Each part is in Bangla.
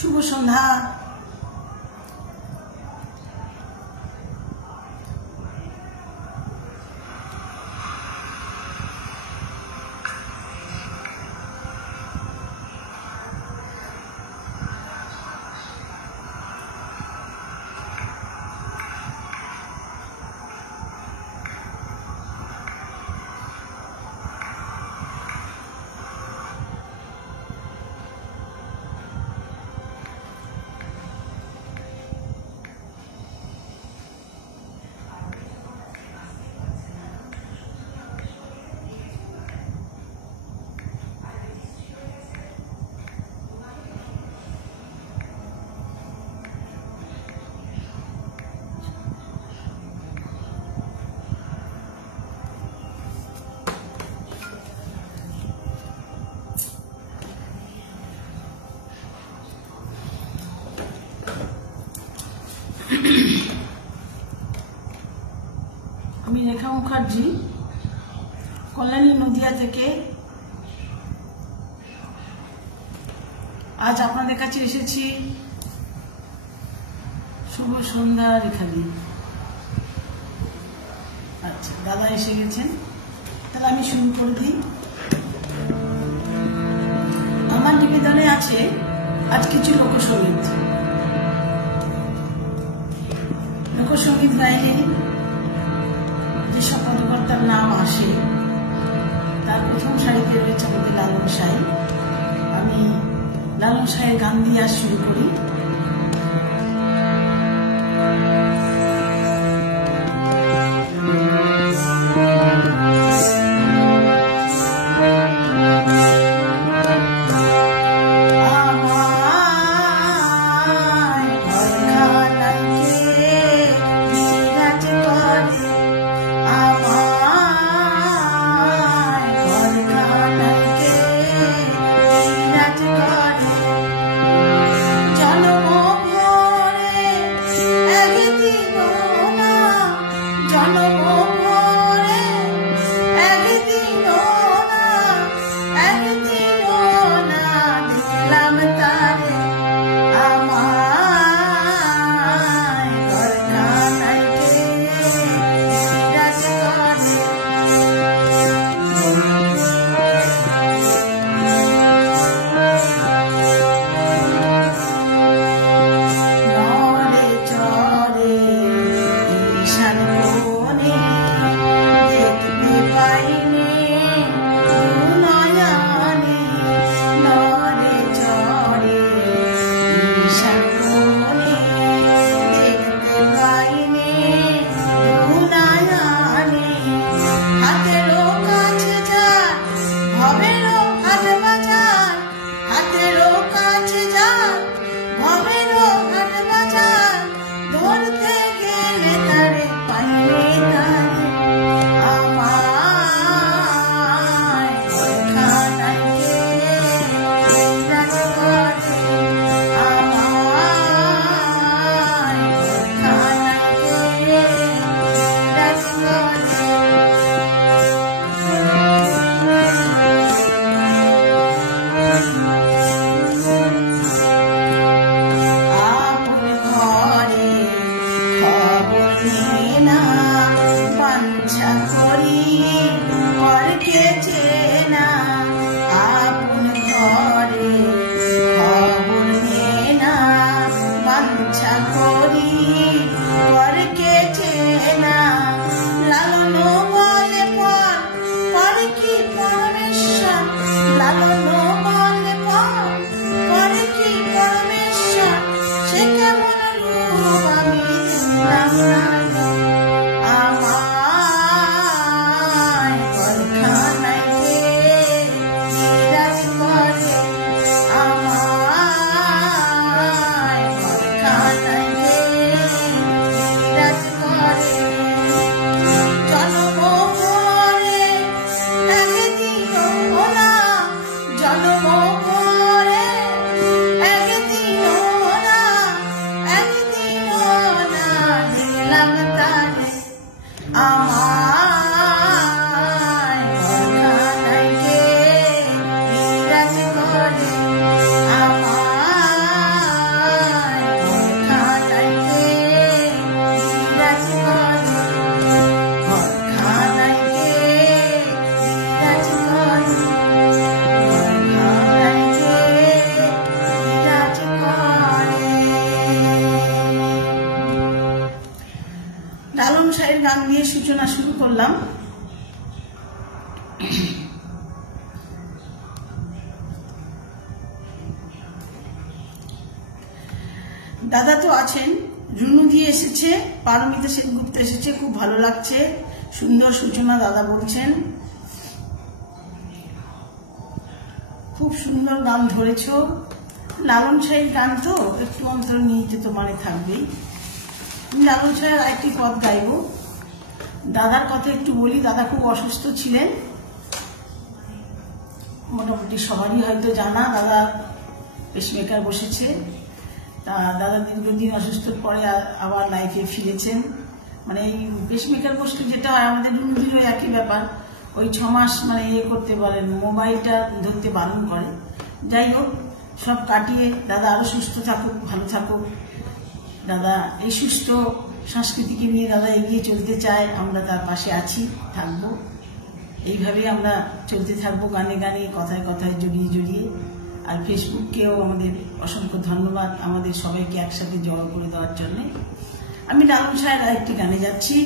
শুভ সন্ধ্যা। আমি রেখা মুখার্জি, কল্যাণী নদিয়া থেকে। আজ আপনাদের কাছে এসেছি শুভ সন্ধ্যা রেখাদি। আচ্ছা, দাদা এসে গেছেন, তাহলে আমি শুরু করে দিই। আমার নিবেদনে আছে আজ কিছু লোকসঙ্গীত। লোকসঙ্গীত গাইলে যেসব পদকর্তার নাম আসে তার প্রথম সারিতে রয়েছে আমাদের লালন সাহেব। আমি লালন সাহেবের গান দিয়ে আজ শুরু করি। লালন শাহের গান দিয়ে সূচনা শুরু করলাম। দাদা তো আছেন, রুনু দিয়ে এসেছে, পারমিতা সেনগুপ্ত এসেছে, খুব ভালো লাগছে, সুন্দর সূচনা দাদা বলছেন, খুব সুন্দর গান ধরেছ। লালন শাহের গান তো একটু অন্তর নিয়ে তো মানে থাকবেই। লালন শাহের আরেকটি পদ গাইব। দাদার কথা একটু বলি, দাদা খুব অসুস্থ ছিলেন, মোটামুটি সবারই হয়তো জানা, দাদা পেসমেকার বসেছে। তা দাদা দীর্ঘদিন অসুস্থর পরে আবার লাইফে ফিরেছেন। মানে এই পেসমেকার বসলে যেটা হয়, আমাদের রুনুদিরও একই ব্যাপার, ওই 6 মাস মানে করতে পারেন, মোবাইলটা ধরতে বারণ করে। যাই হোক, সব কাটিয়ে দাদা আরো সুস্থ থাকুক, ভালো থাকুক। দাদা এই সুস্থ সংস্কৃতিকে নিয়ে দাদা এগিয়ে চলতে চায়, আমরা তার পাশে আছি, থাকবো। এইভাবে আমরা চলতে থাকবো, গানে গানে, কথায় কথায় জড়িয়ে জড়িয়ে। আর ফেসবুককেও আমাদের অসংখ্য ধন্যবাদ, আমাদের সবাইকে একসাথে জড়ো করে দেওয়ার জন্য। আমি লালন শাহের আরেকটি গানে যাচ্ছি।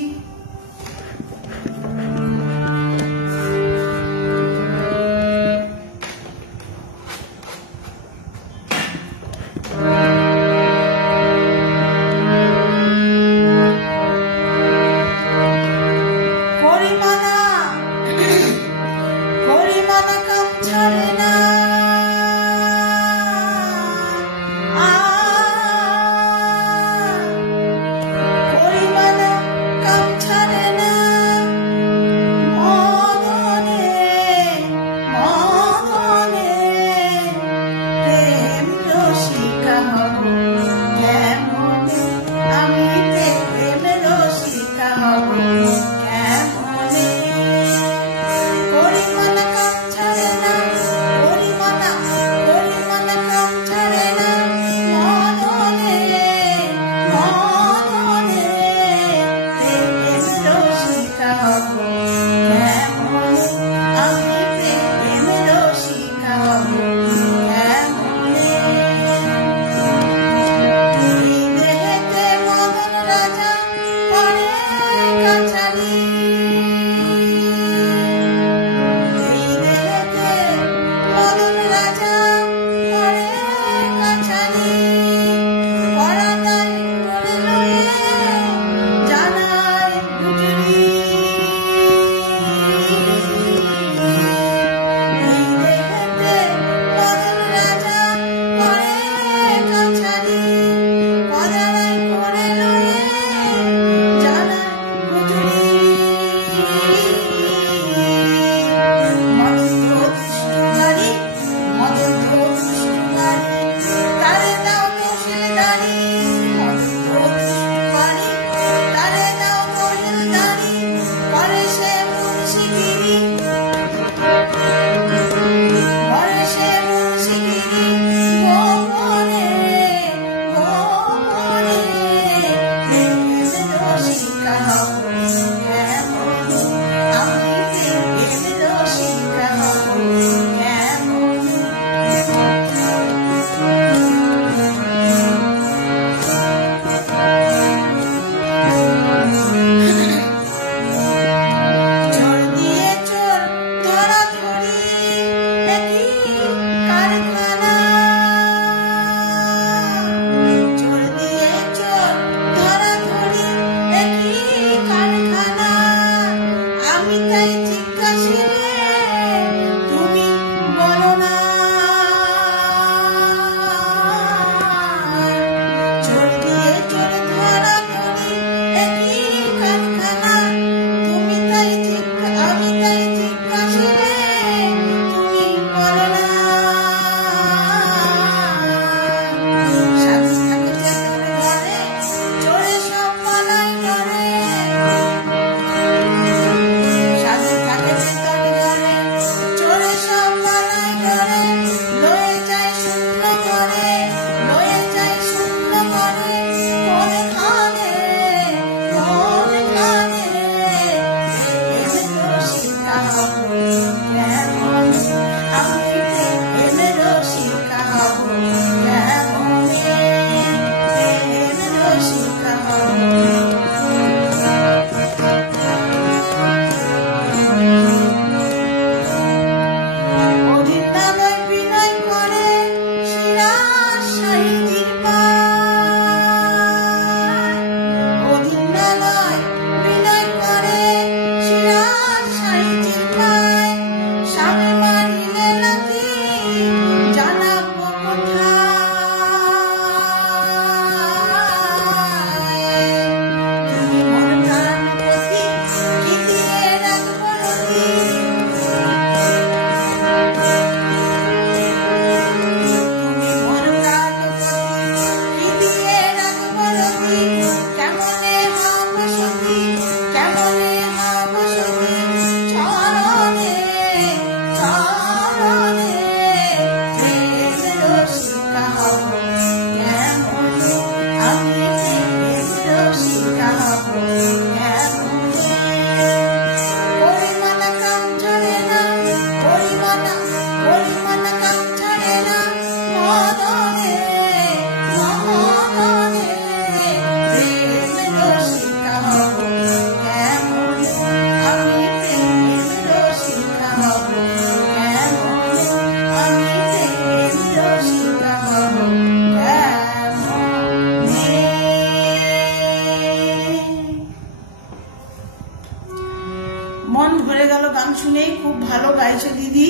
মন ভরে গেল গান শুনেই। খুব ভালো গাইছে দিদি।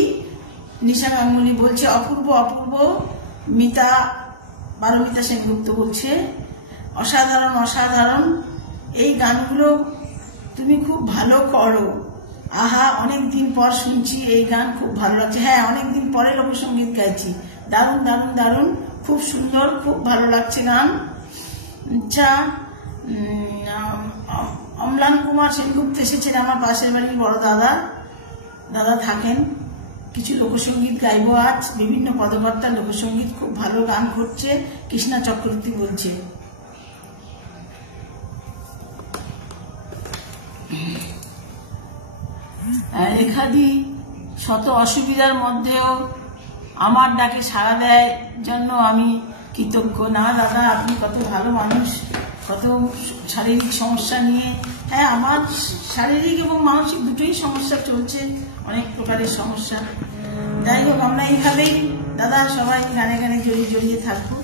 নিশা গাঙ্গুলি বলছে অপূর্ব অপূর্ব। মিতা বারমিতা সেনগুপ্ত বলছে অসাধারণ অসাধারণ, এই গানগুলো তুমি খুব ভালো করো। আহা, অনেকদিন পর শুনছি এই গান, খুব ভালো লাগছে। হ্যাঁ, অনেকদিন পরে লোকসঙ্গীত গাইছি। দারুণ দারুণ দারুণ, খুব সুন্দর, খুব ভালো লাগছে গান। আচ্ছা, অম্লান কুমার সেনগুপ্ত এসেছেন, আমার পাশের বাড়ির বড় দাদা থাকেন। কিছু লোকসঙ্গীত গাইব আজ, বিভিন্ন পদকর্তার লোকসঙ্গীত, খুব ভালো গান করছে। কৃষ্ণা চক্রবর্তী বলছে। রেখাদি শত অসুবিধার মধ্যেও আমার ডাকে সাড়া দেয় জন্য আমি কৃতজ্ঞ। না দাদা, আপনি কত ভালো মানুষ, কত শারীরিক সমস্যা নিয়ে। হ্যাঁ, আমার শারীরিক এবং মানসিক দুটোই সমস্যা চলছে, অনেক প্রকারের সমস্যা। যাই হোক, আমরা এইভাবেই দাদা সবাই গানে গানে জড়িয়ে থাকবো।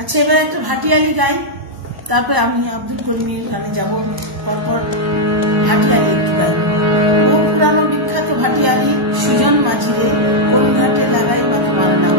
আচ্ছা, এবার একটা ভাটিয়ালি গাই, তারপরে আমি আব্দুল করিমের গানে যাবো। পরপর ভাটিয়ালি একটু গাই। বহু পুরানো বিখ্যাত ভাটিয়ালি সুজন মাঝিরে কোন ঘাটে লাগাই বা তোমার নাম।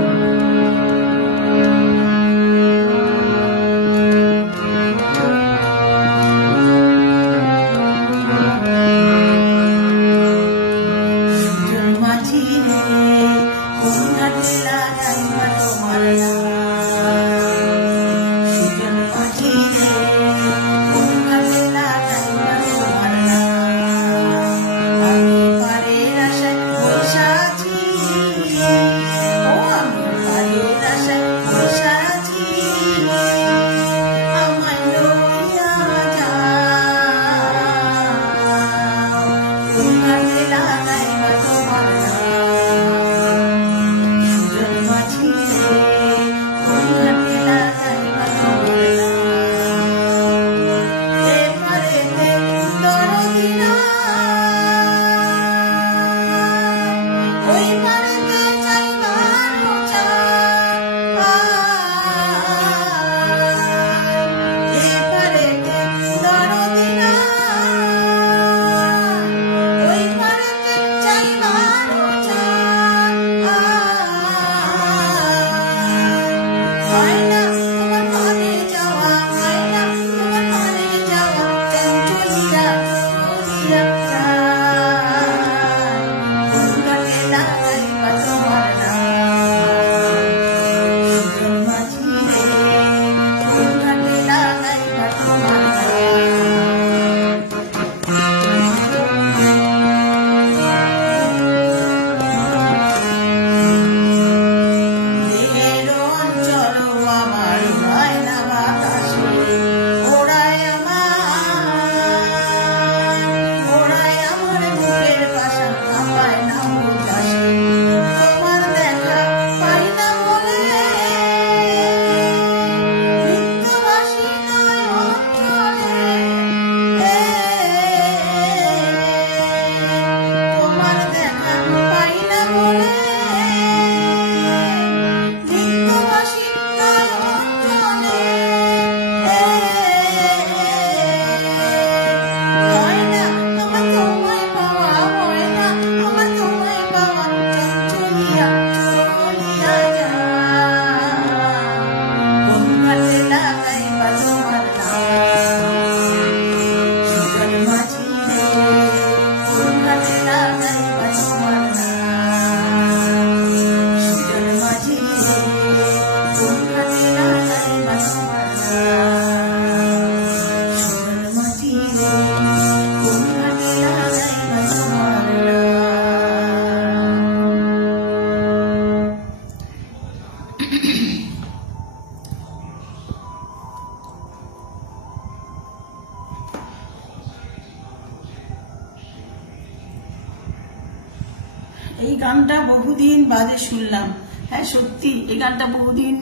এই গানটা বহুদিন বাদে শুনলাম। হ্যাঁ, সত্যি এই গানটা বহুদিন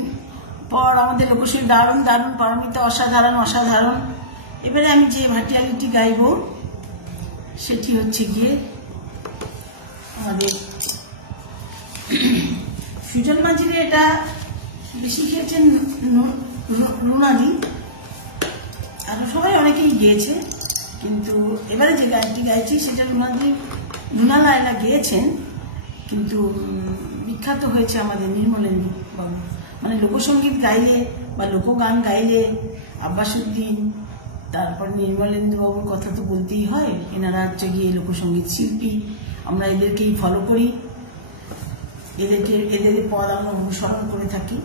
পর আমাদের লোকসঙ্গীত। দারুণ দারুণ, পারমিতা অসাধারণ অসাধারণ। এবারে আমি যে ভাটিয়ালিটি গাইব সেটি হচ্ছে গিয়ে আমাদের সুজন মাঝিরে। এটা বেশি খেয়েছেন রুনাদি, আর সবাই অনেকেই গিয়েছে, কিন্তু এবারে যে গানটি গাইছি সেটা রুনা লায়লা গেয়েছেন, কিন্তু বিখ্যাত হয়েছে আমাদের নির্মলেন্দু বাবু। মানে লোকসঙ্গীত গাইলে বা লোকগান গাইলে আব্বাসুদ্দিন, তারপর নির্মলেন্দু বাবুর কথা তো বলতেই হয়। এনারা হচ্ছে গিয়ে লোকসঙ্গীত শিল্পী, আমরা এদেরকেই ফলো করি, এদের পদ আমরা অনুসরণ করে থাকি।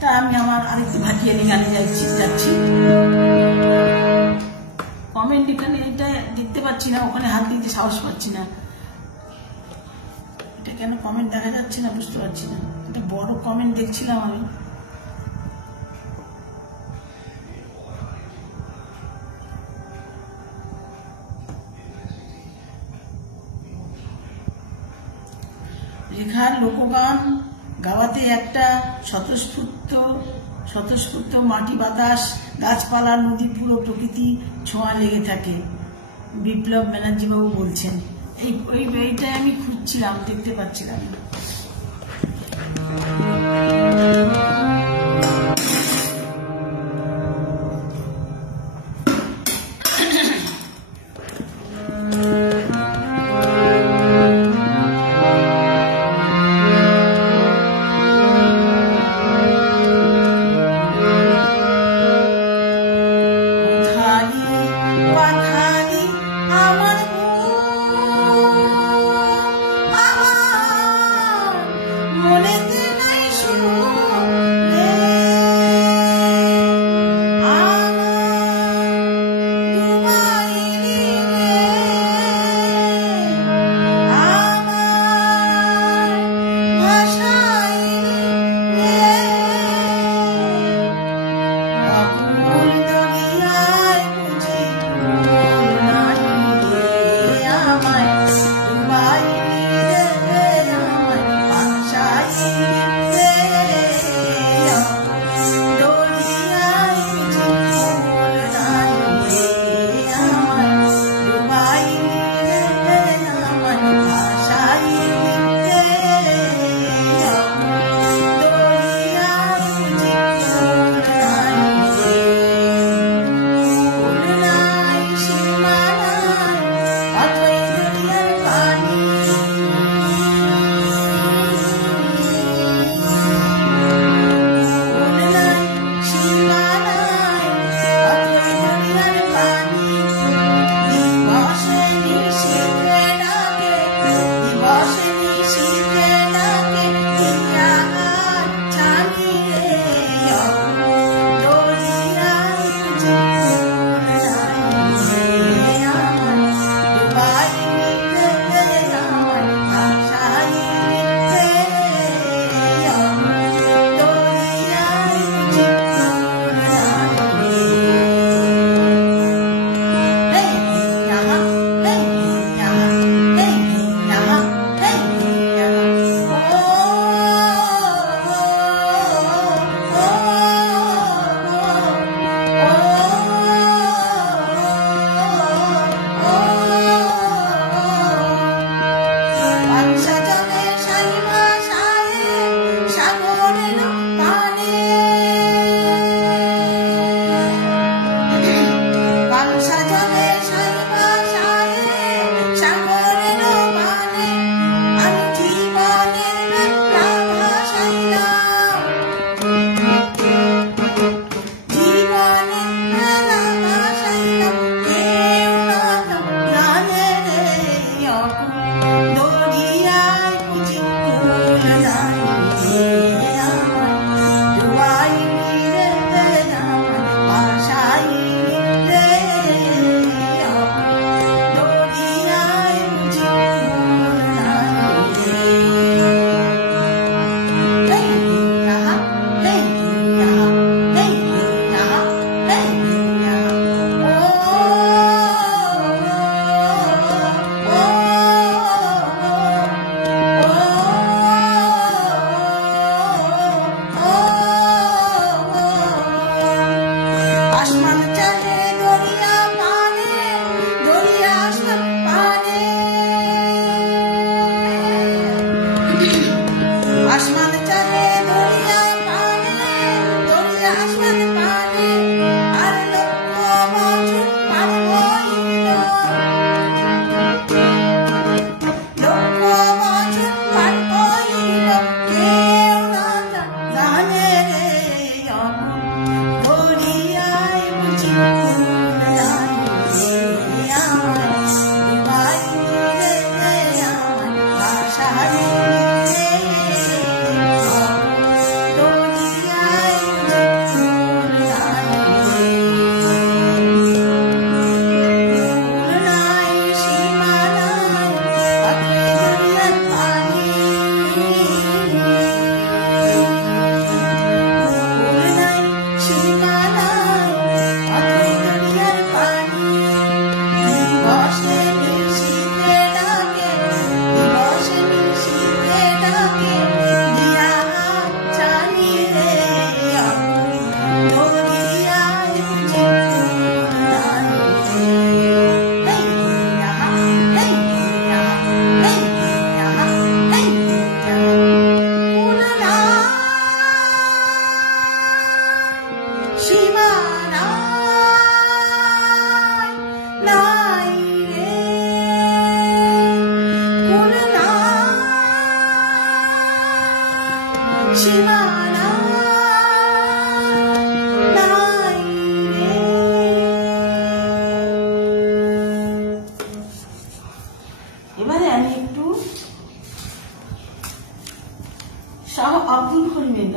তা আমি আমার আরেকটু ভাটিয়ালি গানে যাচ্ছি। কমেন্ট এখানে এটা দেখতে পাচ্ছি না, ওখানে হাত দিতে সাহস পাচ্ছি না। এটা কেন কমেন্ট দেখা যাচ্ছে না বুঝতে পারছি না। একটা বড় কমেন্ট দেখছিলাম আমি। রেখার লোকগান গাওয়াতে একটা স্বতঃস্ফূর্ত মাটি, বাতাস, গাছপালা, নদী, পুরো প্রকৃতি ছোঁয়া লেগে থাকে। বিপ্লব ব্যানার্জি বাবু বলছেন। এইটাই আমি খুঁজছিলাম, দেখতে পাচ্ছিলাম না।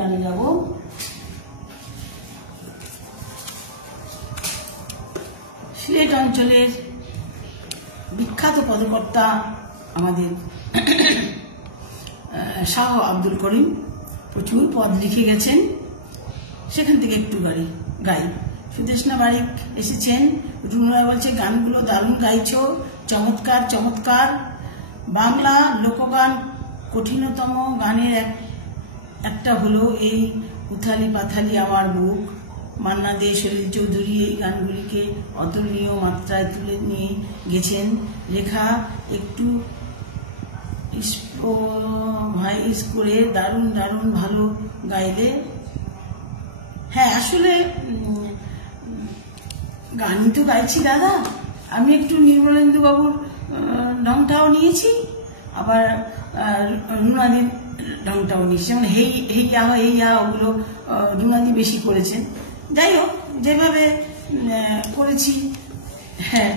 গানে যাব। সিলেট অঞ্চলের বিখ্যাত পদকর্তা আমাদের শাহ আব্দুল করিম প্রচুর পদ লিখে গেছেন, সেখান থেকে একটু গাই। সুদেষ্ণা বারিক এসেছেন, রুনুরা বলছে গানগুলো দারুণ গাইছ, চমৎকার চমৎকার। বাংলা লোকগান কঠিনতম গানের একটা হলো এই উথালি পাথালি আমার বুক। মান্না দে, সলিল চৌধুরী এই গানগুলিকে অতুলনীয় মাত্রায় তুলে নিয়ে গেছেন। লেখা একটু ভাইস করে দারুণ দারুণ ভালো গাইলে। হ্যাঁ, আসলে গানই তো গাইছি দাদা, আমি একটু নির্মলেন্দু বাবুর ঢংটাও নিয়েছি, আবার রুনাদির ঢংটাও নিয়েছি। যেমন হেইয়া ওগুলো রুনাদি বেশি করেছেন। যাই হোক, যেভাবে করেছি, হ্যাঁ,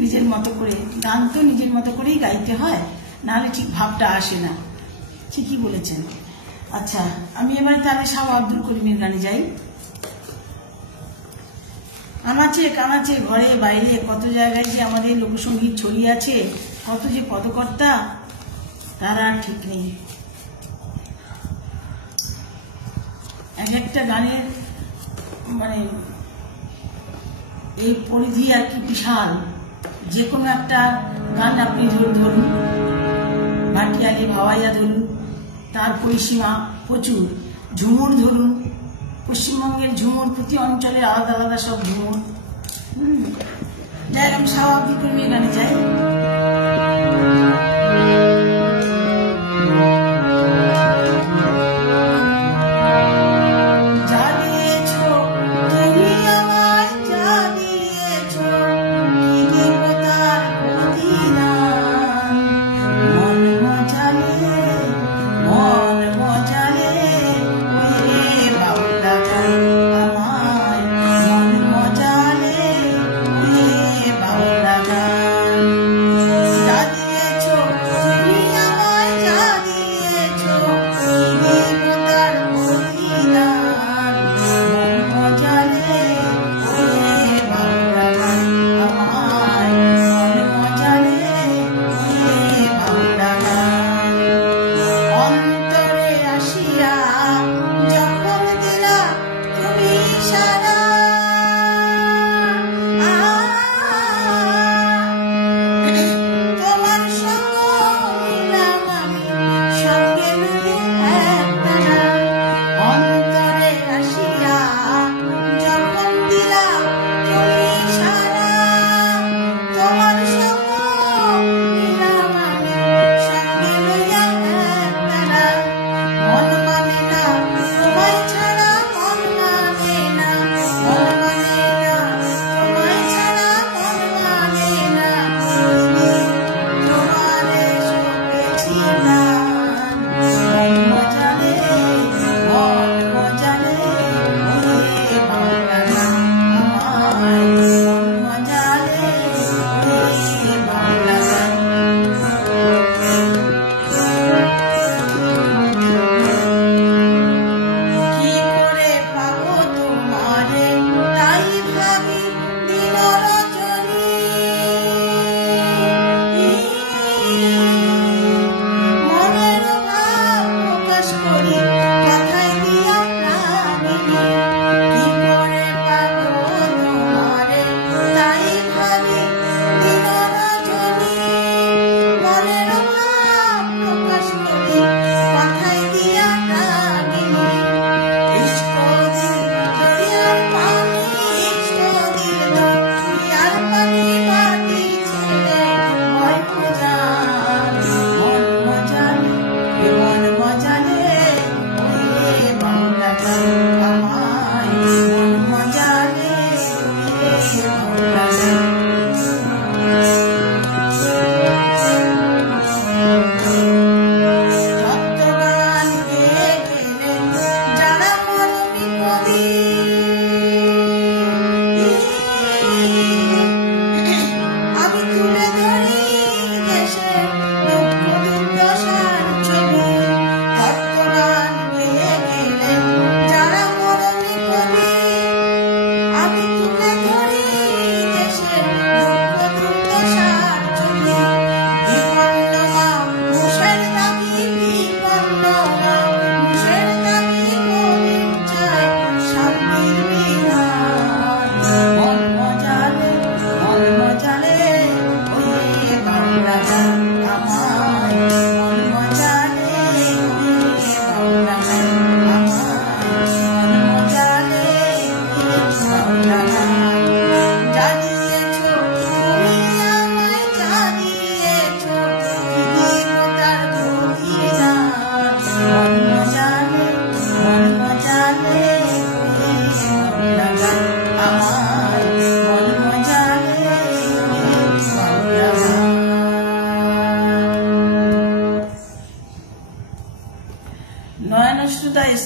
নিজের মতো করে। গান তো নিজের মতো করেই গাইতে হয়, নাহলে ঠিক ভাবটা আসে না। ঠিকই বলেছেন। আচ্ছা, আমি এবার তাহলে শাহ আব্দুল করিমের গানে যাই। আনাচে কানাচে ঘরে বাইরে কত জায়গায় যে আমাদের লোকসঙ্গীত ছড়িয়ে আছে, কত যে পদকর্তা, তার আর ঠিক নেই। এক একটা গানের মানে এই পরিধি আর কি বিশাল। যে কোনো একটা গান আপনি ধরুন, ভাটিয়ালি ভাওয়াইয়া ধরুন, তার পরিসীমা প্রচুর। ঝুমুর ধরুন, পশ্চিমবঙ্গের ঝুমুর প্রতি অঞ্চলে আলাদা আলাদা সব ঝুমুর। যাই, আমি শাহ আব্দুল করিমের গানে যাই।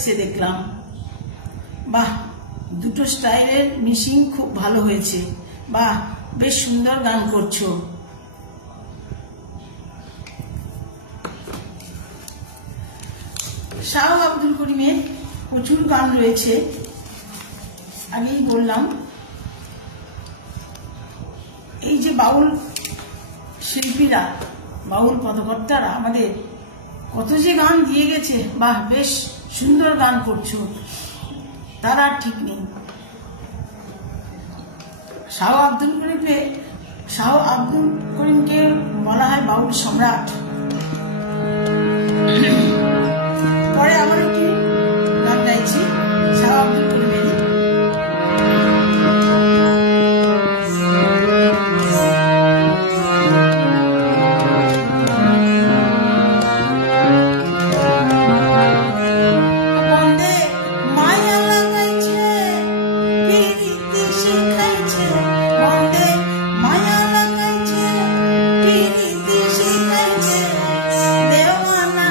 এসছে দেখলাম। বাহ, দুটো স্টাইলের মিশিং খুব ভালো হয়েছে। বাহ, বেশ সুন্দর গান করছো। শাহ আব্দুল করিমের প্রচুর গান রয়েছে, আগেই বললাম। এই যে বাউল শিল্পীরা, বাউল পদকর্তারা আমাদের কত যে গান দিয়ে গেছে। বাহ, বেশ সুন্দর গান করছো, তার আর ঠিক নেই। শাহ আব্দুল করিমকে বলা হয় বাউল সম্রাট। পরে আবার একটি গান গাইছি শাহ আব্দুল করিমের। দেওয়ানা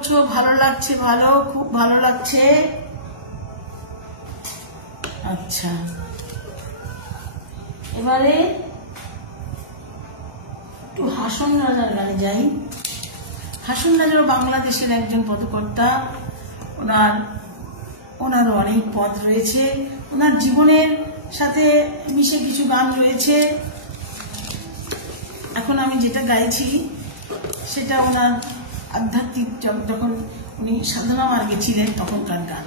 করছো? ভালো লাগছে? ভালো, খুব ভালো লাগছে। আচ্ছা, এবারে একটু হাসন রাজার গানে যাই। হাসন রাজা বাংলাদেশের একজন পদকর্তা। ওনারও অনেক পদ রয়েছে, ওনার জীবনের সাথে মিশে কিছু গান রয়েছে। এখন আমি যেটা গাইছি সেটা ওনার আধ্যাত্মিক, যখন উনি সাধনা মার্গে ছিলেন তখনকার গান,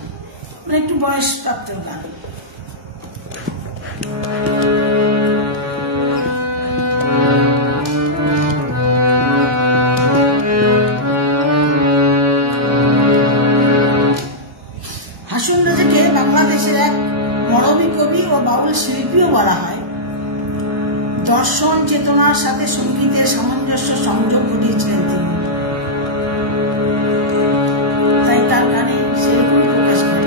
মানে একটু বয়সপ্রাপ্ত গান। হাসন রাজাকে বাংলাদেশের এক মরমী কবি ও বাউল শিল্পীও বলা হয়। দর্শন চেতনার সাথে সঙ্গীতের সামঞ্জস্য সংযোগ ঘটিয়েছিলেন তিনি, তাই তার গানে সেরকম প্রকাশ করে।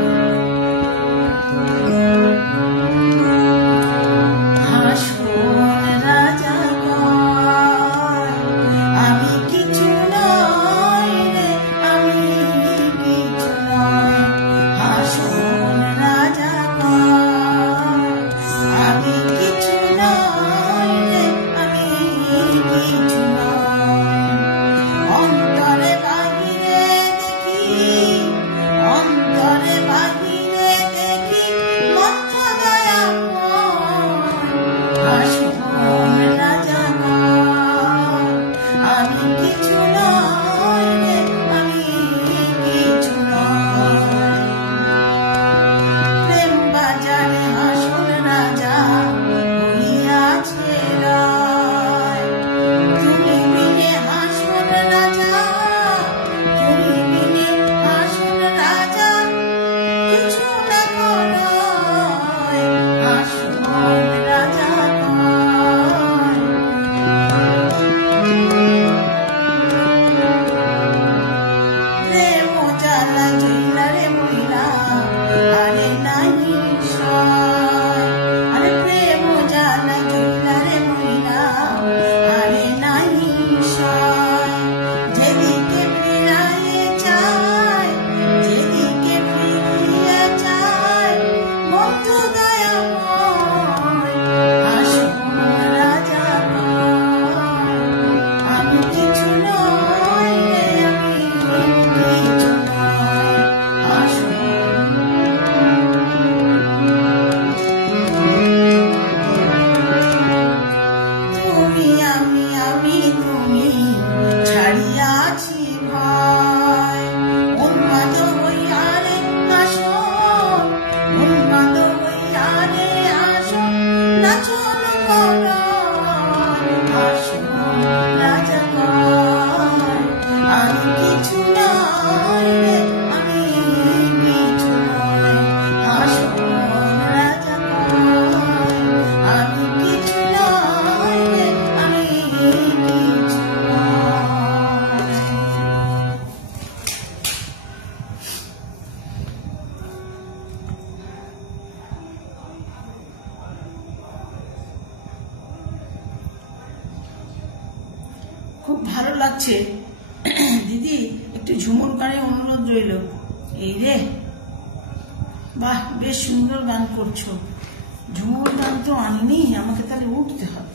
খুব ভালো লাগছে দিদি, একটু ঝুমুর গানে অনুরোধ রইল। এই রে, বাহ, বেশ সুন্দর গান করছো। ঝুমুর গান তো আনিনি, আমাকে তাহলে উঠতে হবে।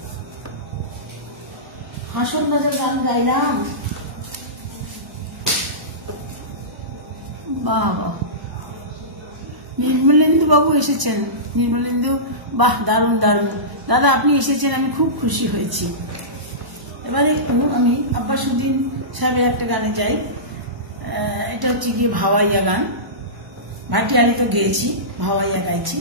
হাসন রাজার গান গাইলাম। বাবা, নির্মলেন্দু বাবু এসেছেন। নির্মলেন্দু, বাহ, দারুণ দারুণ। দাদা আপনি এসেছেন, আমি খুব খুশি হয়েছি। এবারে আমি আব্বাসুদ্দিন সাহেবের একটা গানে যাই। এটা হচ্ছে কি ভাওয়াইয়া গান। ভাটিয়ালি তো গেয়েছি, ভাওয়াইয়া গাইছি।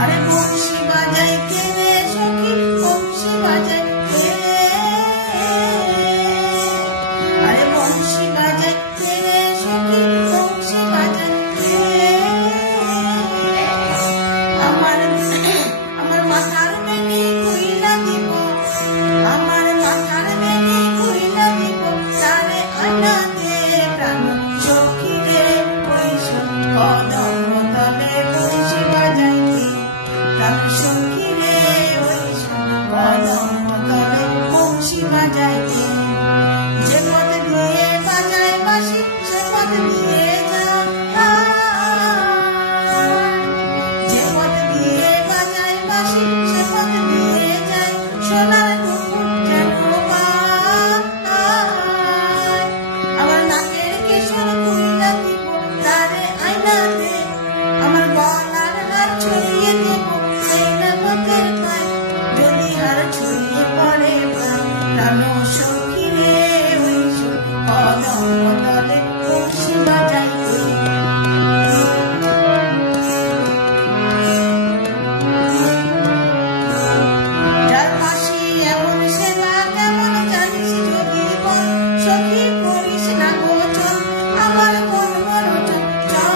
আরে বংশী বাজাই কে রে সখী, বংশী বাজাই কে সখী রে ওই কদম তলে বংশী বাজাইতে। যার পাশে এমন সেবা কেমন জানিস যদি বল, সখী করিস না গোচর আমার মন বড় চঞ্চল।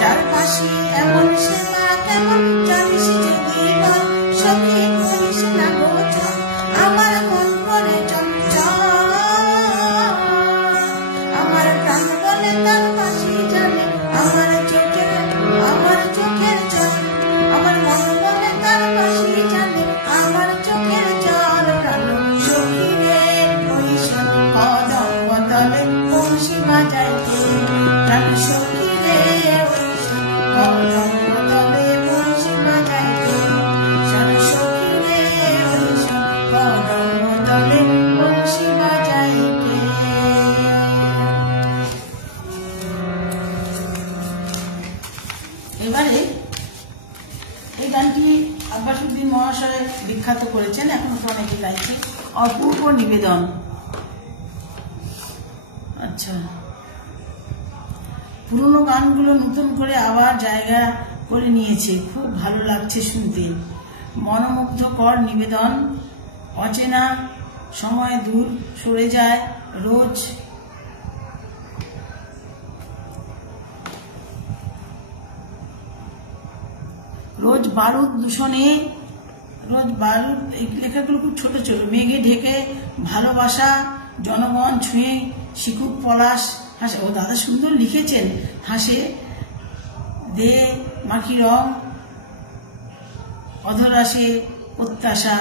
যার পাশে এমন সেবা কেমন জানিস যদি বল, সখী করিস না গোচর আমার মন বড় চঞ্চল। আমার প্রাণ বলে তার পাশে জানে আমার চোখের জল। আমার মন বলে তার পাশে জানে আমার চোখের জল। কালো সখী রে ওই কদম তলে বংশী বাজাইতে। কালো সখী রে ওই কদম তলে বংশী বাজাইতে। কালো সখী রে ওই কদম তলে বংশী বাজাইতে। এবারে এই গানটি আব্বাসুদ্দিন মহাশয় বিখ্যাত করেছেন, এখনো তো অনেকে গাইছে। অপূর্ব নিবেদন। আচ্ছা, পুরনো গানগুলো নতুন করে আবার জায়গা করে নিয়েছে, খুব ভালো লাগছে শুনতে। মনোমুগ্ধকর নিবেদন। অচেনা সময় দূর সরে যায়। রোজ বারুদ দূষণে, এই লেখাগুলো খুব ছোট ছোট। মেঘে ঢেকে ভালোবাসা, জনগণ ছুঁয়ে শিকুক পলাশ হাসে। ও দাদা সুন্দর লিখেছেন। হাসে দে মাখি রং, অধরাসে প্রত্যাশা।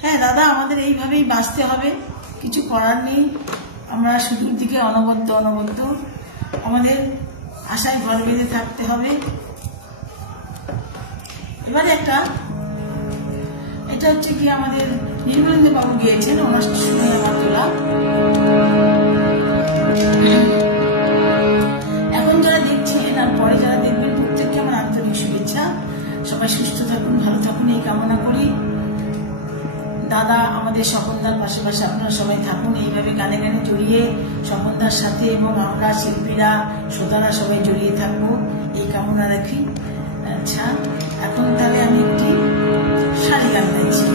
হ্যাঁ দাদা, আমাদের এইভাবেই বাঁচতে হবে, কিছু করার নেই। আমরা সুদূর দিকে অনবদ্য আমাদের আশায় ঘর বেঁধে থাকতে হবে। এবারে এটা হচ্ছে কি আমাদের নির্মলেন্দু বাবু গিয়েছেন, ওনার শুনে আমার তোলা। এখন যারা দেখছেন আর পরে যারা দেখবেন প্রত্যেককে আমার আন্তরিক শুভেচ্ছা। সবাই সুস্থ থাকুন, ভালো থাকুন এই কামনা করি। দাদা আমাদের স্বপনদার পাশাপাশি আপনারা সবাই থাকুন এইভাবে গানে গানে জড়িয়ে, স্বপনদার সাথে, এবং আমরা শিল্পীরা শ্রোতারা সবাই জড়িয়ে থাকবো এই কামনা রাখি। আচ্ছা, এখন তাহলে আমি একটি শাড়ি গান গাইছি।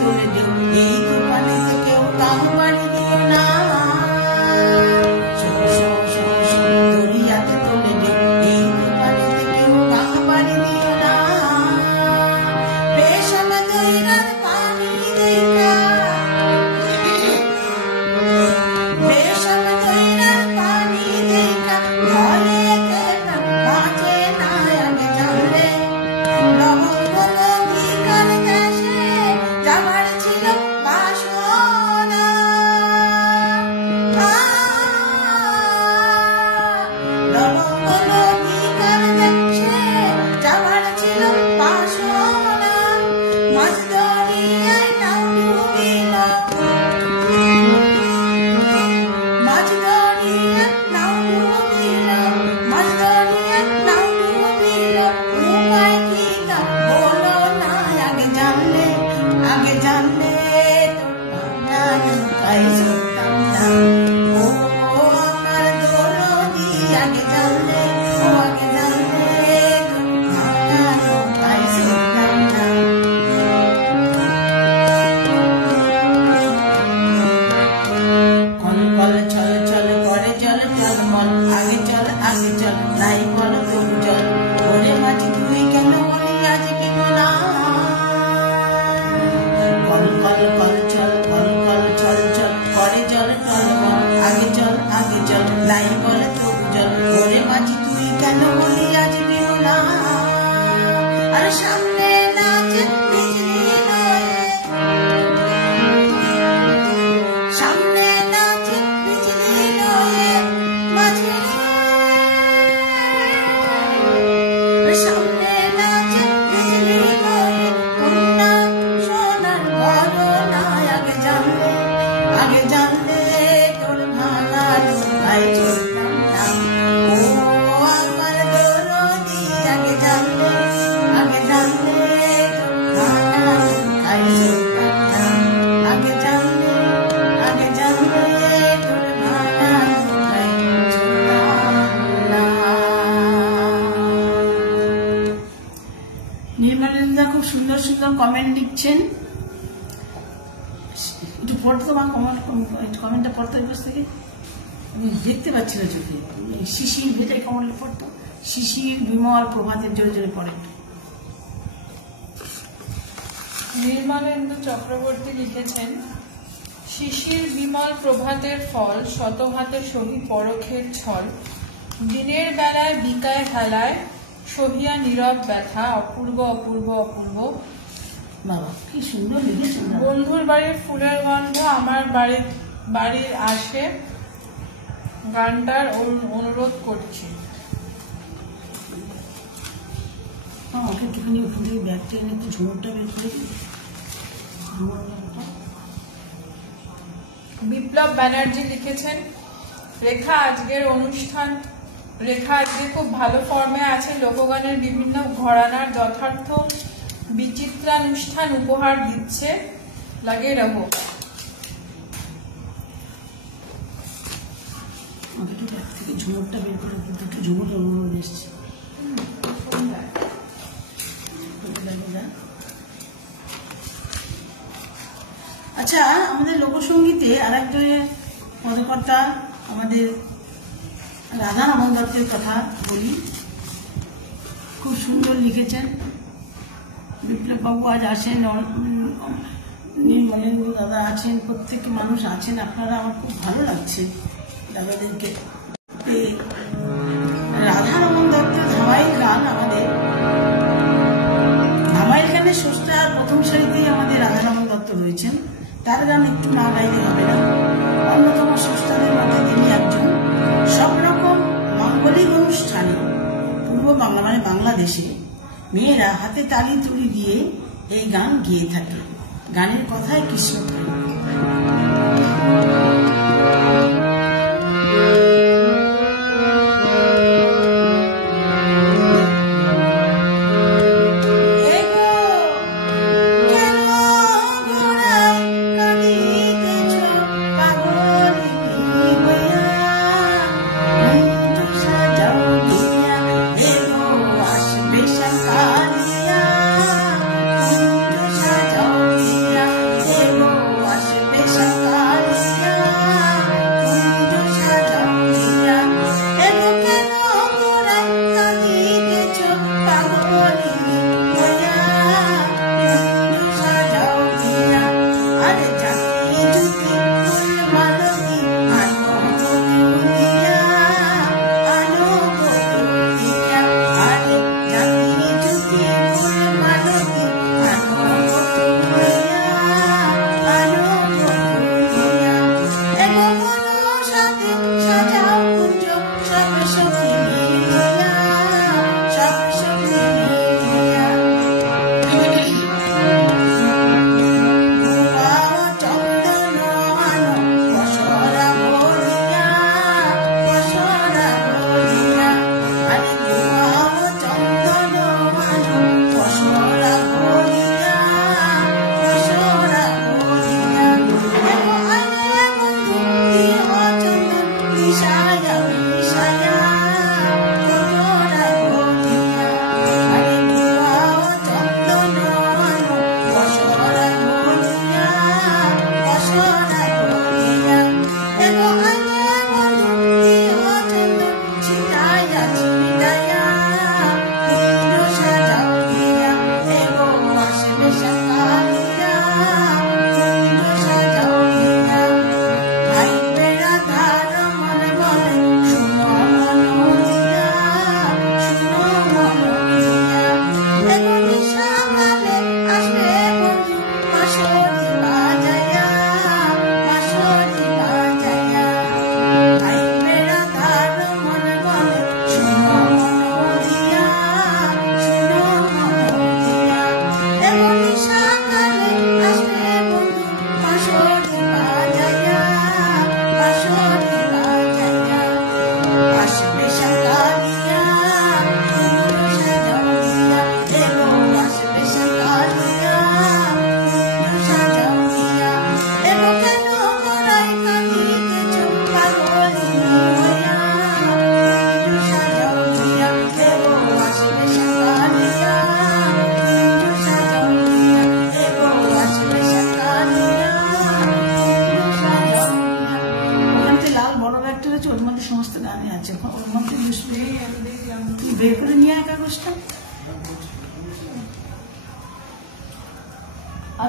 তোলে ঢেউ, এই তুফানেতে কেউ গান পাড়ি দিও না। দরিয়াতে তোলে ঢেউ, এই তুফানেতে কেউ গান পাড়ি দিও না। বেশম দইরার পানি দেখা, বেশম দইরার পানি দেখা, ঘরে কেন বাঁচে না আগে জানলে। লবঙ্গ নদীকার দেশে যাবার ছিল বাসনা। লবঙ্গ নদীকার দেশে যাবার ছিল বাসনা। মাছ দরিয়ায় নাও ডুবিল, মাছ দরিয়ায় নাও ডুবিল, মাছ দরিয়ায় নাও ডুবিল। উপায় কি তা বলো না আগে জানলে, আগে জানলে তোর ভাঙা নৌকায় চড়তাম না। ও আমার দরদি আগে জানলে, ও আগে জানলে তোর ভাঙা নৌকায় চড়তাম না। কল কল ছল ছল করে জল টলমল, আগে চল আগে চল নাই বল তবু চল। ওরে মাঝি তুই কেন বলি আজ বিমলা। কল কল কল ছল ছল করে জল টলমল, আগে চল নাই বল তবু চল। ওরে মাঝি তুই কেন বলি আজ বিমলা। আর সামনে নাচে বিজলি লয়ে, সামনে নাচে বিজলি লয়ে মাঝে, সামনে নাচে বিজলি লয়ে কন্যা সোনার ঘরনা। আগে জানলে, আগে জানলে তোর ভাঙা নৌকায় চড়তাম না। ও আমার দরদি আগে জানলে, আগে জানলে তোর ভাঙা নৌকায় চড়তাম না। আগে জানলে, আগে জানলে তোর ভাঙা নৌকায় চড়তাম না। নির্মলেন্দা খুব সুন্দর সুন্দর কমেন্ট লিখছেন। একটু পড়তো তোমার কমেন্টটা পড়তো ওই পাশ থেকে, আমি দেখতে পাচ্ছি না চোখে। শিশির ভেটাই কমেন্ট পড়তো, শিশির বিমল প্রভাতের জোরে জোরে পড়ে। নির্মলেন্দু চক্রবর্তী লিখেছেন, শিশির বিমল প্রভাতের ফল, শতহাতে সহি পরখের ছল। দিনের বেলায় বিকায় হেলায় সহিয়া নীরব ব্যথা, অপূর্ব অপূর্ব অপূর্ব। বাবা কি সুন্দর লিখেছেন। বন্ধুর বাড়ির ফুলের গন্ধ আমার বাড়ির আসে, গানটার অনুরোধ করছি। আমাকে একটুখানি ওখান থেকে ব্যাগটা এনে একটু ঝুমুরটা বের করে দিই। বিপ্লব ব্যানার্জি লিখেছেন, রেখা আজকে খুব ভালো ফর্মে আছে। লোকগানের বিভিন্ন ঘরানার যথার্থ বিচিত্রানুষ্ঠান উপহার দিচ্ছে, লাগে রহো। আমাকে একটু ব্যাগ থেকে ঝুমুরটা বের করে দিতে, একটু ঝুমুর অনুরোধ এসছে। আচ্ছা, আমাদের লোকসঙ্গীতে আর একজনের পদকর্তা আমাদের রাধারমন দত্তের কথা বলি। খুব সুন্দর লিখেছেন। বিপ্লব বাবু আজ আসেন, নির্মলেন্দু দাদা আছেন, প্রত্যেক মানুষ আছেন। আপনারা, আমার খুব ভালো লাগছে দাদাদেরকে। রাধারমন দত্তের ধামাইল গান, আমাদের ধামাইল গানের স্রষ্টা প্রথম সারিতেই আমাদের রাধারমন দত্ত রয়েছেন। তার গান একটু না গাইলে হবে না। অন্যতম স্রষ্টাদের মধ্যে তিনি একজন। সব রকম মাঙ্গলিক অনুষ্ঠানে পূর্ব বাংলা মানে বাংলাদেশে মেয়েরা হাতে তালি তুলি দিয়ে এই গান গেয়ে থাকে। গানের কথায় কৃষ্ণ প্রেম।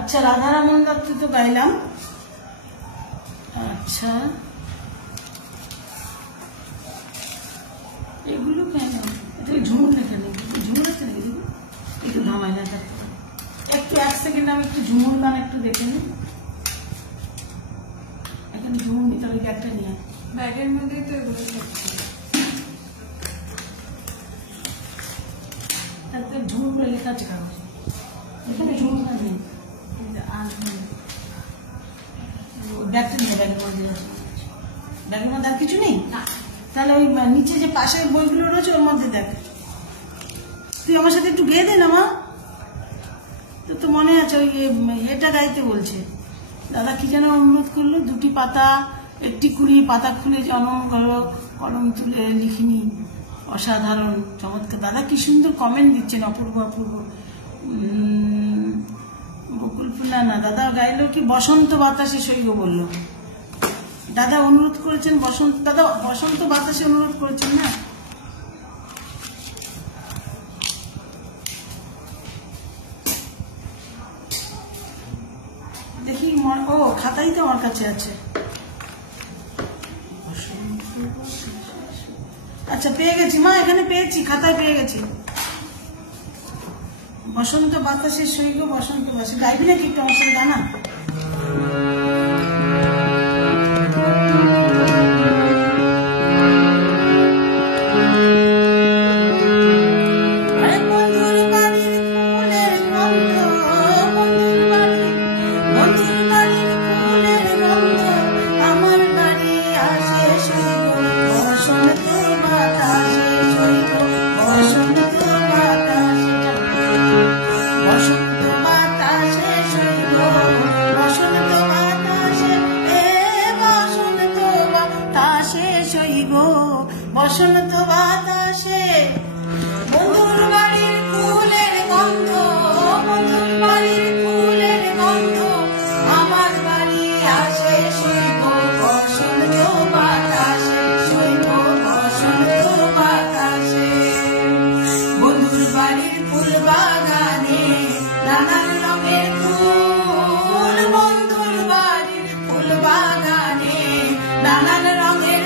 আচ্ছা, রাধারমন দত্ত তো গাইলাম। আচ্ছা, এগুলো গাইলাম। এটা ঝুমুর লেখা নেই, ঝুমুর আছে নাকি? একটু ধামাই না, একটু 1 সেকেন্ড আমি একটু ঝুমুর গান একটু দেখে নিই। এখানে ঝুমুর নিতে হবে, একটা নিয়ে ব্যাগের মধ্যেই তো এগুলো থাকছে। তারপরে ঝুমুর করে লেখা আছে কাগজ, এখানে ঝুমুর গান নেই। ব্যাগটা নিয়ে, ব্যাগের মধ্যে আছে, ব্যাগের মধ্যে আর কিছু নেই। তাহলে ওই নিচে যে পাশের বইগুলো রয়েছে ওর মধ্যে দেখ। তুই আমার সাথে একটু গেয়ে দে না মা, তোর তো মনে আছে ওই এটা গাইতে বলছে। দাদা কি যেন অনুরোধ করলো, 2টি পাতা, একটি কুড়ি পাতা খুলে জনম করো, কলম তুলে লিখিনি, অসাধারণ চমৎকার। দাদা কি সুন্দর কমেন্ট দিচ্ছেন, অপূর্ব অপূর্ব। বকুল ফুল না, দাদা গাইলো কি বসন্ত বাতাসে সইব বললো। দাদা অনুরোধ করেছেন বসন্ত, দাদা বসন্ত বাতাসে অনুরোধ করেছেন না। দেখি, ও খাতাই তো আমার কাছে আছে। আচ্ছা পেয়ে গেছি মা, এখানে পেয়েছি, খাতায় পেয়ে গেছি। বসন্ত বাতাসে সইব, বসন্ত বাতাসে গাইবি নাকি একটু আমার সাথে গানা? বসন্ত বাতাসে বন্ধুর বাড়ির ফুলের গন্ধ, বন্ধুর বাড়ির ফুলের গন্ধ, আমার বাড়ি আসে সইব বসন্ত বাতাসে, সইব বসন্ত বাতাসে। বন্ধুর বাড়ির ফুল বাগানে নানান রঙের ফুল, বন্ধুর বাড়ির ফুল বাগানে নানান রঙের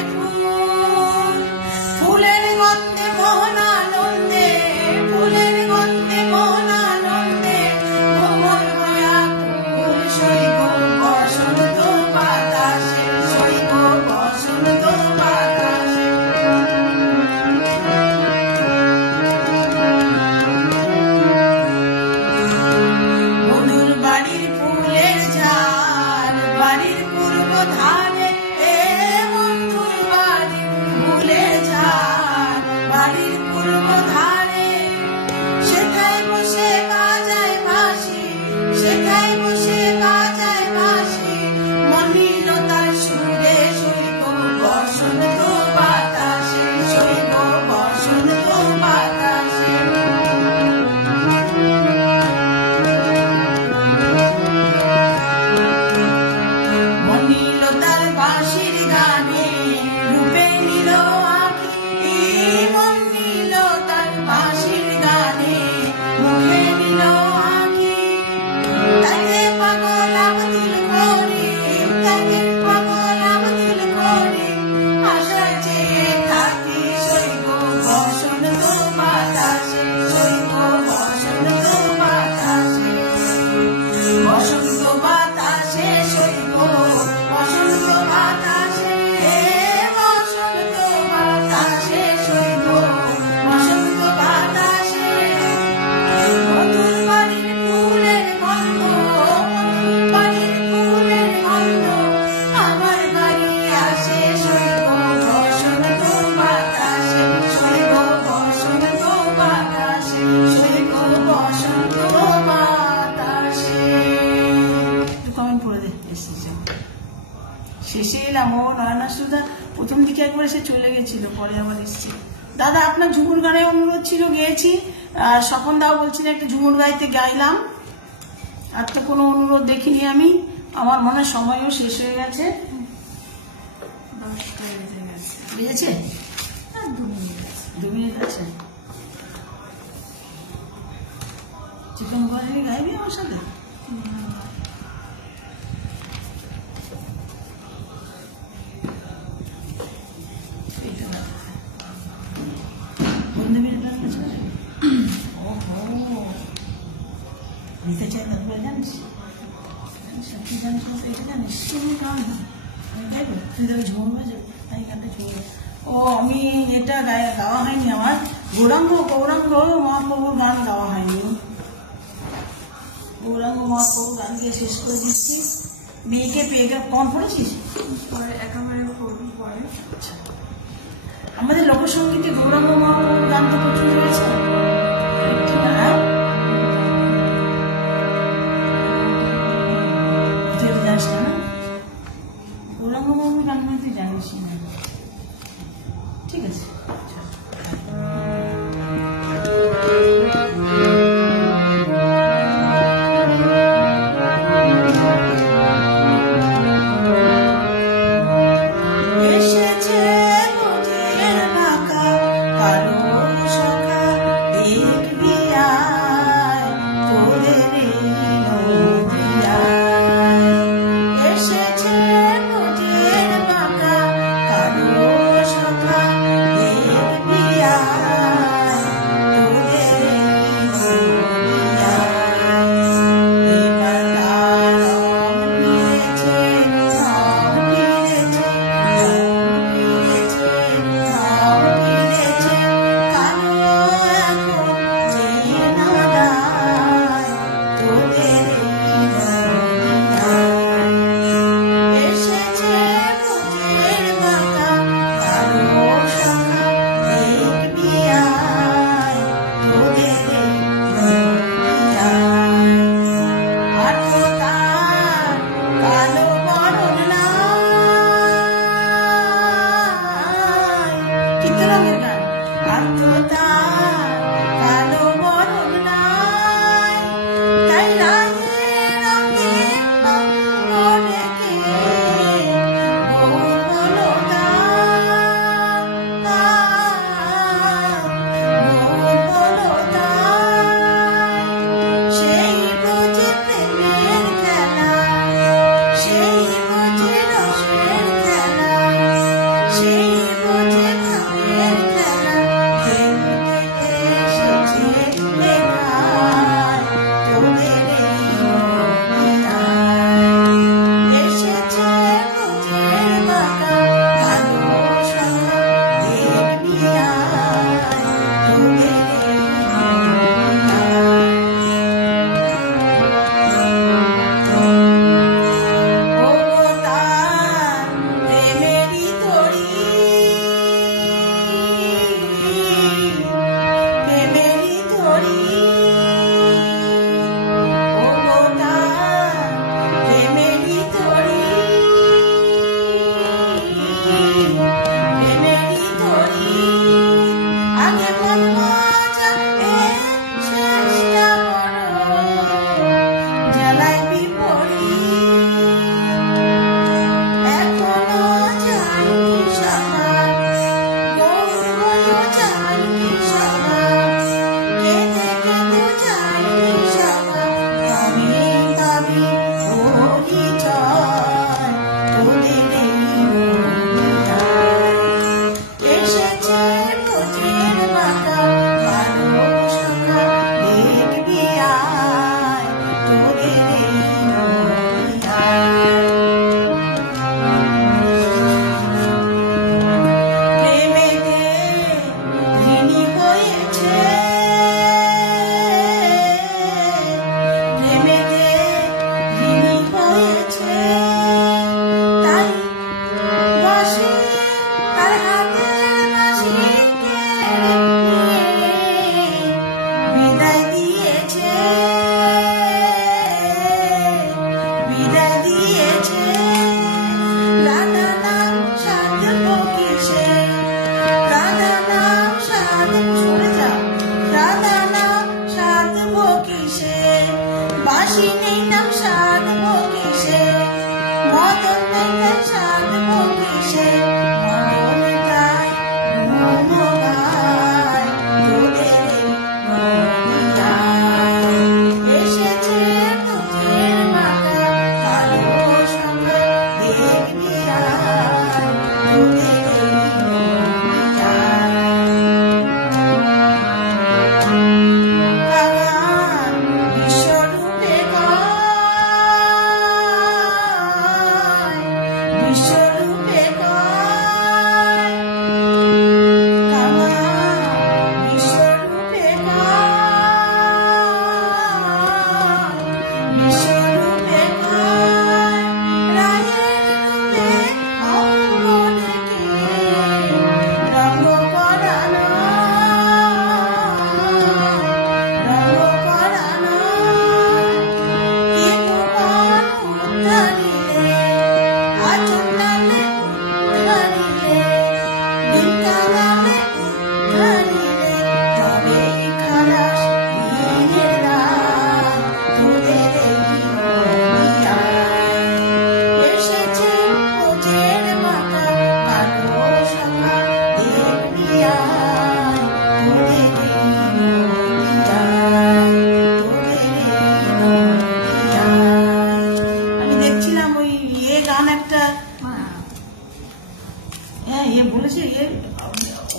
ফুলের গন্ধে মন আনন্দে, ফুলের গন্ধে মন আনন্দে, কোমল মায়া ফুল সইব বসন্ত বাতাসে, সইব বসন্ত বাতাসে। বন্ধুর বাড়ির ফুলের ঝাড়, বাড়ির পূর্ব ধারে, বন্ধুর বাড়ির ফুলের ঝাড়, বাড়ির পূর্ব ধারে, সেখায় বসে বাজায় বাঁশি, সেখায় বসে বাজায় বাঁশি, মনিলতার সুরে সইব বসন্ত বাতাসে, সইব বসন্ত বাতাসে। মনিলতার বাঁশির গানে রূপে নিল আঁখি, মনিলতার বাঁশির গানে মুখে নিল আঁখি, তাকে পাগল আব্দুল করিম, তাকে পাগল আব্দুল করিম, আশায় চেয়ে থাকি সইব বসন্ত বাতাসে, সইব বসন্ত বাতাসে। বসন্ত বাতাসে সইব বসন্ত বাতাসে, বসন্ত বাতাসে সইব বসন্ত বাতাসে। বন্ধুর বাড়ির ফুলের গন্ধ, বন্ধুর বাড়ির ফুলের গন্ধ, আমার বাড়ি আসে সইব বসন্ত বাতাসে, সইব বসন্ত বাতাসে, সইব বসন্ত বাতাসে। কমেন্ট করে দে। শেষে এলাম, ও নয়না সুধা প্রথম দিকে একবার এসে চলে গেছিল, পরে আবার এসছে। দাদা আপনার ঝুমুর গানের অনুরোধ ছিল, গেয়েছি। স্বপন দাও বলছিলেন একটা ঝুমুর গাইতে, গাইলাম। আর তো কোনো অনুরোধ দেখিনি আমি, আমার মনে হয় সময়ও শেষ হয়ে গেছে। বুঝেছে? 2 মিনিট আছে। চিকেন বিরিয়ানি গাইবি আমার সাথে? নিতে চাই না বলে জানিস কি জানিস এটা জানিস তুমি গান গাইব তুই তাহলে ঝুমুর বাজাবো তাই গানটা ঝুমুর। ও আমি এটা গাওয়া হয়নি আমার গৌরাঙ্গ মহাপ্রভুর গান গাওয়া হয়নি। গৌরাঙ্গ মহাপ্রভুর গান দিয়ে শেষ করে দিচ্ছি। মেয়েকে পেয়ে কম পড়েছিস একেবারে পরে। আমাদের লোকসঙ্গীতে গৌরাঙ্গ মহাপ্রভুর গান তো প্রচুর রয়েছে। জানিস না গৌরাঙ্গ মহাপ্রভুর গান মানে তুই জানিস না। ঠিক আছে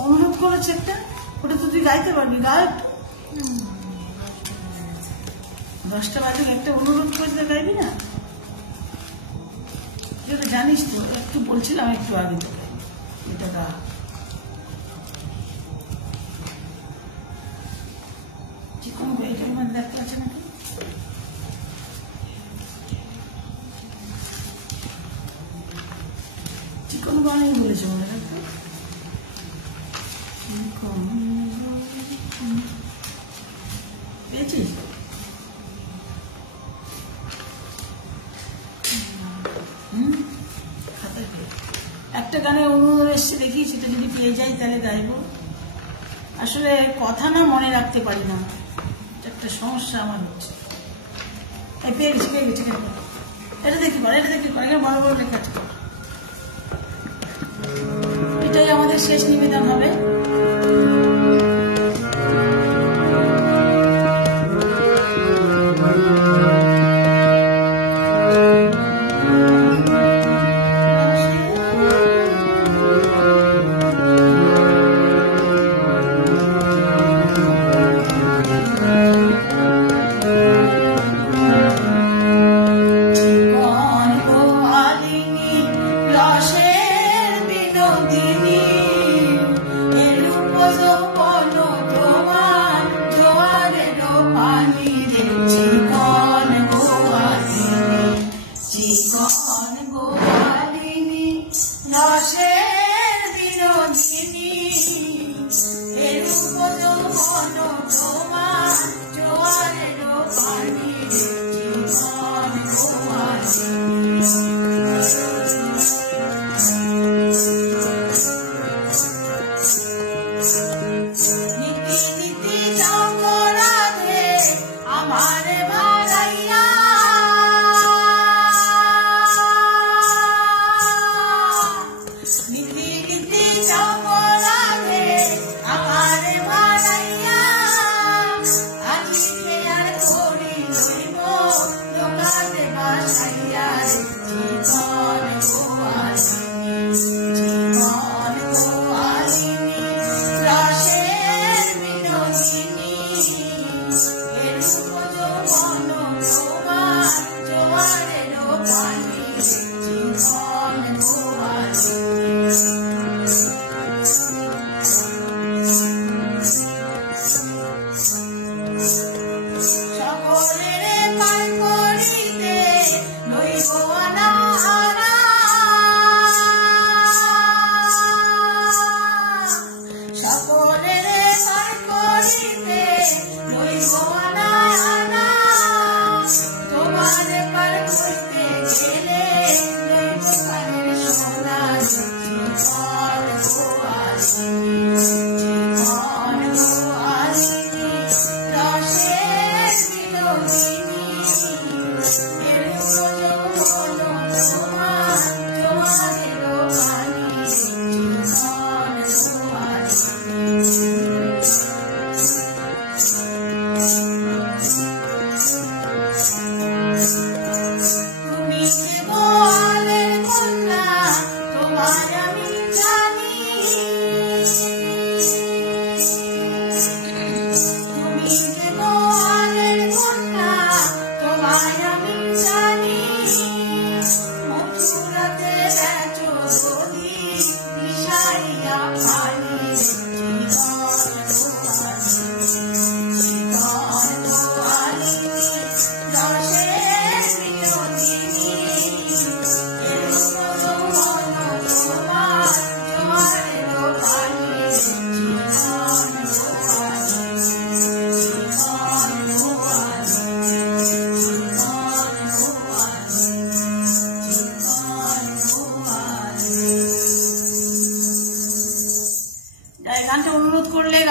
অনুরোধ করেছে একটা, ওটা তো তুই গাইতে পারবি, গায় 10টা বাজে একটা অনুরোধ করতে গাইবি না? যেটা জানিস তো, একটু বলছিলাম একটু আগে তোকে, এটা গা। চিকন এটার মধ্যে দেখতে আছে নাকি? চিকন বানাই বলেছে মনে রাখতে। পেয়েছিস? একটা গানে অনুরোধ এসছে, দেখি সেটা যদি পেয়ে যাই তাহলে গাইবো। আসলে কথা না মনে রাখতে পারি না, একটা সমস্যা আমার হচ্ছে। পেয়ে গেছি পেয়ে গেছি, এটা দেখি পর, এটা দেখি পর, এখানে বড় বড় লেখা আছে। এটাই আমাদের শেষ নিবেদন হবে। রসের বিনোদিনী এরূপ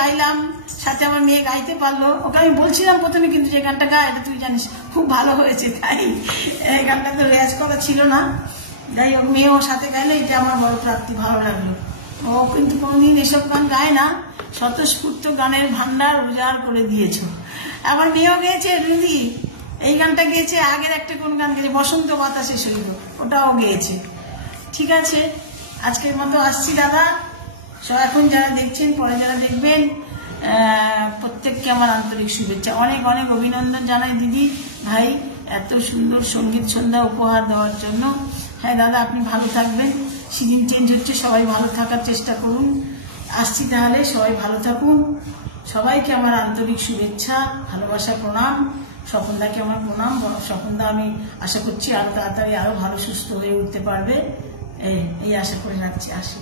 গাইলাম, সাথে আমার মেয়ে গাইতে পারলো। ওকে আমি বলছিলাম প্রথমে কিন্তু যে গানটা গা, এটা তুই জানিস খুব ভালো হয়েছে, তাই এই গানটা তো রেয়াজ করা ছিল না। যাই হোক, মেয়ে ওর সাথে গাইলে এটা আমার বড় প্রাপ্তি, ভালো লাগলো। ও কিন্তু কোনোদিন এসব গান গায় না, স্বতঃস্ফূর্ত গানের ভান্ডার উজাড় করে দিয়েছ। আবার মেয়েও গেয়েছে রুদি, এই গানটা গেয়েছে, আগের একটা কোন গান গেছে, বসন্ত বাতাসে সইল, ওটাও গেয়েছে। ঠিক আছে, আজকের মতো আসছি দাদা। সব এখন যারা দেখছেন, পরে যারা দেখবেন, প্রত্যেককে আমার আন্তরিক শুভেচ্ছা, অনেক অনেক অভিনন্দন জানাই দিদি ভাই, এত সুন্দর সঙ্গীত সন্ধ্যা উপহার দেওয়ার জন্য। হ্যাঁ দাদা, আপনি ভালো থাকবেন, সিজন চেঞ্জ হচ্ছে, সবাই ভালো থাকার চেষ্টা করুন। আসছি তাহলে, সবাই ভালো থাকুন। সবাইকে আমার আন্তরিক শুভেচ্ছা, ভালোবাসা, প্রণাম। স্বপনদাকে আমার প্রণাম। স্বপনদা আমি আশা করছি আরো তাড়াতাড়ি আরো ভালো সুস্থ হয়ে উঠতে পারবে, এই আশা করে রাখছি। আসি।